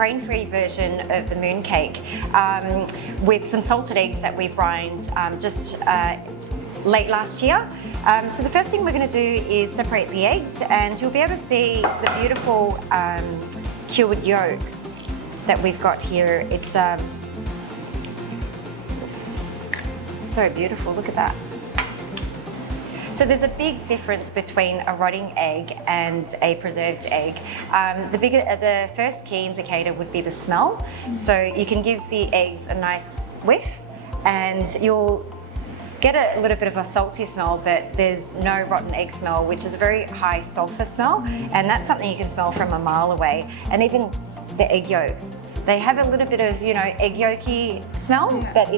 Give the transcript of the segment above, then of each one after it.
grain-free version of the mooncake with some salted eggs that we brined just late last year. So the first thing we're going to do is separate the eggs, and you'll be able to see the beautiful cured yolks that we've got here. It's so beautiful, look at that. So there's a big difference between a rotting egg and a preserved egg. The first key indicator would be the smell. So you can give the eggs a nice whiff and you'll get a little bit of a salty smell, but there's no rotten egg smell, which is a very high sulfur smell. And that's something you can smell from a mile away. And even the egg yolks, they have a little bit of, you know, egg yolky smell, but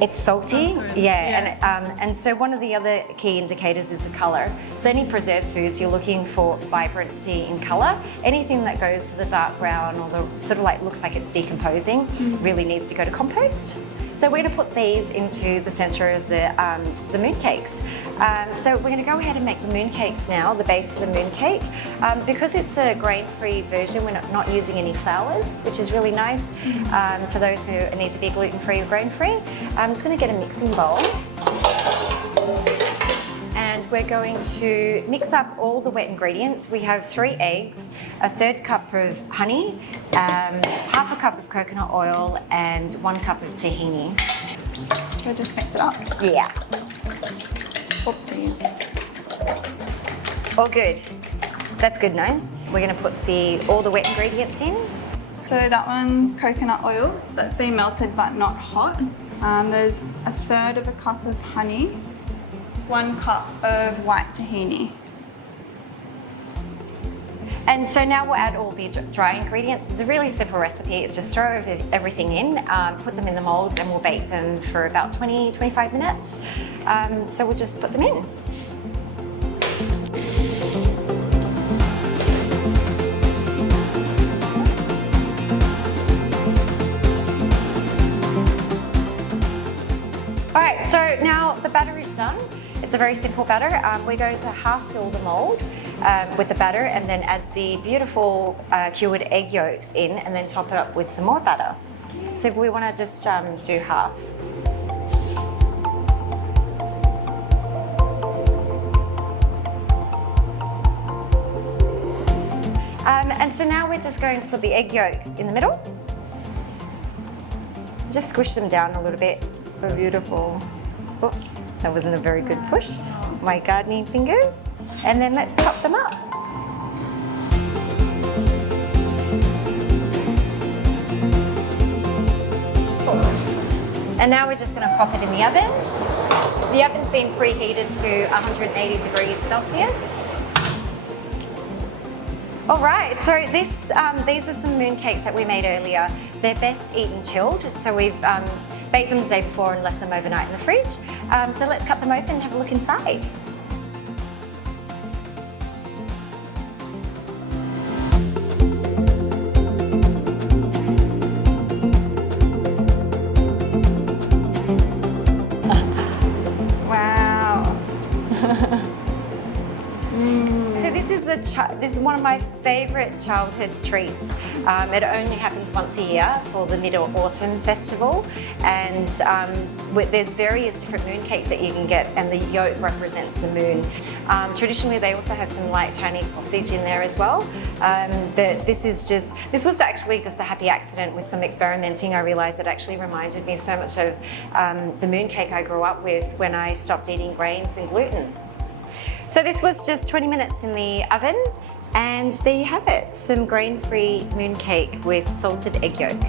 it's salty, and so one of the other key indicators is the colour. So any preserved foods, you're looking for vibrancy in colour. Anything that goes to the dark brown or the sort of like looks like it's decomposing really needs to go to compost. So we're going to put these into the centre of the mooncakes. So we're going to go ahead and make the mooncakes now, the base for the mooncake. Because it's a grain-free version, we're not using any flours, which is really nice for those who need to be gluten-free or grain-free. I'm just going to get a mixing bowl. And we're going to mix up all the wet ingredients. We have 3 eggs, a 1/3 cup of honey, 1/2 cup of coconut oil, and 1 cup of tahini. Should I just mix it up? Yeah. Oopsies. All good. That's good, Nose. We're going to put all the wet ingredients in. So that one's coconut oil that's been melted but not hot. There's a 1/3 cup of honey, 1 cup of white tahini. And so now we'll add all the dry ingredients. It's a really simple recipe. It's just throw everything in, put them in the molds, and we'll bake them for about 20-25 minutes. So we'll just put them in. All right, so now the batter is done. It's a very simple batter. We're going to half fill the mold with the batter and then add the beautiful cured egg yolks in and then top it up with some more batter. So if we want to just do half. And so now we're just going to put the egg yolks in the middle. Just squish them down a little bit. So beautiful. Oops, that wasn't a very good push. My gardening fingers. And then let's top them up. And now we're just going to pop it in the oven. The oven's been preheated to 180 degrees Celsius. All right, so these are some mooncakes that we made earlier. They're best eaten chilled, so we've baked them the day before and left them overnight in the fridge. So let's cut them open and have a look inside. Wow. So this is one of my favourite childhood treats. It only happens once a year for the Mid-Autumn Festival, and there's various different mooncakes that you can get, and the yolk represents the moon. Traditionally, they also have some light Chinese sausage in there as well. But this was actually just a happy accident. With some experimenting, I realised it actually reminded me so much of the mooncake I grew up with when I stopped eating grains and gluten. So this was just 20 minutes in the oven, and there you have it, some grain-free mooncake with salted egg yolk.